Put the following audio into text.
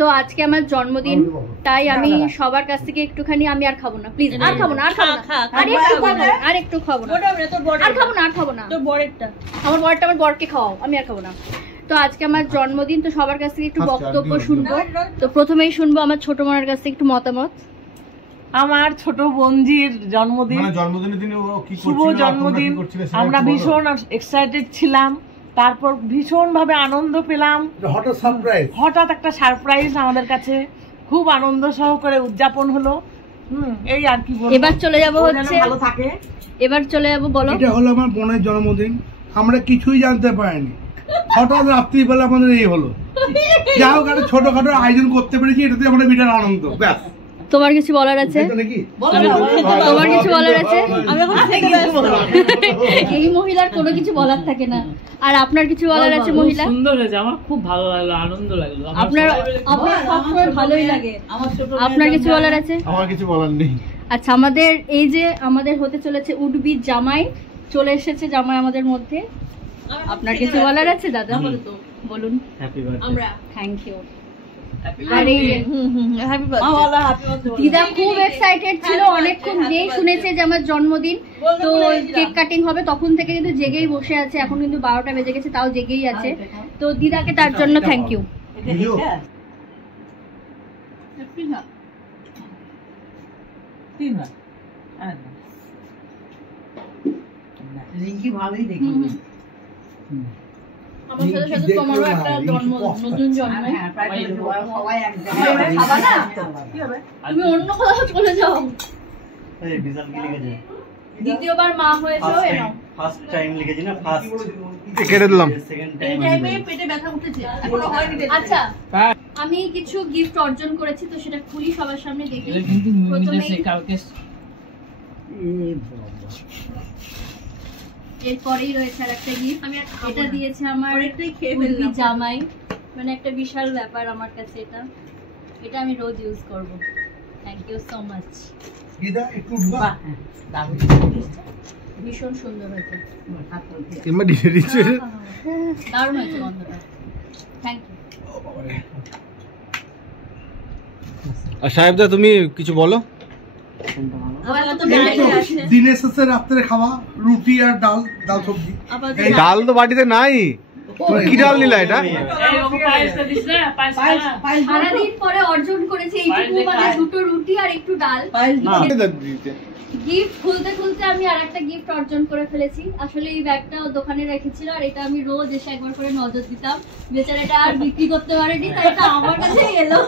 তো আজকে আমার জন্মদিন, তাই আমি সবার কাছ থেকে একটুখানি, আমি আর খাবো না প্লিজ, আর খাবো না, আর একটু খাবো না, আর খাবো না, আমার বরটা, আমার বরকে খাওয়াও, আমি আর খাবো না। তো আজকে আমার জন্মদিন, তো সবার কাছ থেকে একটু বক্তব্য শুনবো। তো প্রথমেই শুনবো আমার ছোট বোনের কাছ থেকে একটু মতামত। আমার ছোট বোনজির জন্মদিন, শুভ জন্মদিন। আমরা ভীষণ এক্সাইটেড ছিলাম, তারপর ভীষণ ভাবে আনন্দ পেলাম। হঠাৎ একটা সারপ্রাইজ আমাদের কাছে, খুব আনন্দ সহকারে উদযাপন হলো। এই আর কি বলবো। এবার চলে যাবো হচ্ছে, ভালো থাকে। এবার চলে যাবো, বলো। এটা হলো আমার বোনের জন্মদিন, আমরা কিছুই জানতে পারিনি, হঠাৎ রাত্রিবেলা আমাদের এই হলো। যা হোক একটা ছোটখাটো আয়োজন করতে পেরেছি, এটাতে আমাদের বিরাট আনন্দ। ব্যাস। তোমার কিছু বলার আছে? তোমার কিছু বলার আছে? এই মহিলার কোনো কিছু বলার থাকে না। আর আপনার কিছু বলার আছে? মহিলা সুন্দর হয়েছে, আমার খুব ভালো লাগলো, আনন্দ লাগলো। আপনার সবসময় ভালোই লাগে। আপনার কিছু বলার আছে? আমার কিছু বলার নেই। আচ্ছা, আমাদের এই যে আমাদের হতে চলেছে উডবি জামাই, চলে এসেছে জামাই আমাদের মধ্যে। আপনার কিছু বলার আছে দাদা? বলুন। Happy birthday. আমরা থ্যাংক ইউ। দিদা খুব এক্সাইটেড ছিল, অনেকক্ষণ যেই শুনেছে যে আমার জন্মদিন, তো কেক কাটিং হবে তখন থেকে কিন্তু জেগেই বসে আছে। এখন কিন্তু 12টা বেজে গেছে, তাও জেগেই আছে। তো দিদাকে তার জন্য থ্যাংক ইউ। ভালোই দেখি। আমার সাথে সাথে তোমারও একটা নতুন জন্ম। তুমি অন্য কোথাও চলে যাও। দ্বিতীয়বার মা হয়েছো, ফার্স্ট টাইম লিখেছি না, ফার্স্ট কেটে দিলাম। এই টাইমে পেটে ব্যথা উঠেছে, এখনো হয়নি। আচ্ছা, আমি কিছু গিফট অর্জন করেছি, তো সেটা খুলি সবার সামনে দেখি। কিন্তু মিমিদের কালকে এরপরেই রয়েছে আর একটা গিফট, এটা দিয়েছে আমার জামাই, মানে একটা বিশাল ব্যাপার আমার কাছে। এটা আমি রোজ ইউজ করব। Thank you so much. ভীষণ সুন্দর হয়েছে, দারুণ হয়েছে গন্ধটা। Thank you. আর সাহেবদা তুমি কিছু বলো। দিনের শেষে রাত্রে খাওয়া রুটি আর ডাল, ডাল সবজি। ডাল তো বাড়িতে নাই, কি ডাল নিলা এটা? সারাদিন পরে অর্জন করেছে এইটুকু, মানে দুটো রুটি আর একটু ডাল। গিফট খুলতে খুলতে আমি আর একটা গিফট অর্জন করে ফেলেছি। আসলে এই ব্যাগটা দোকানে রেখেছিল, আর এটা আমি রোজ এসে একবার করে নজর দিতাম। বেচারা এটা আর বিক্রি করতে পারেনি, তাই এটা আমার কাছে এলো।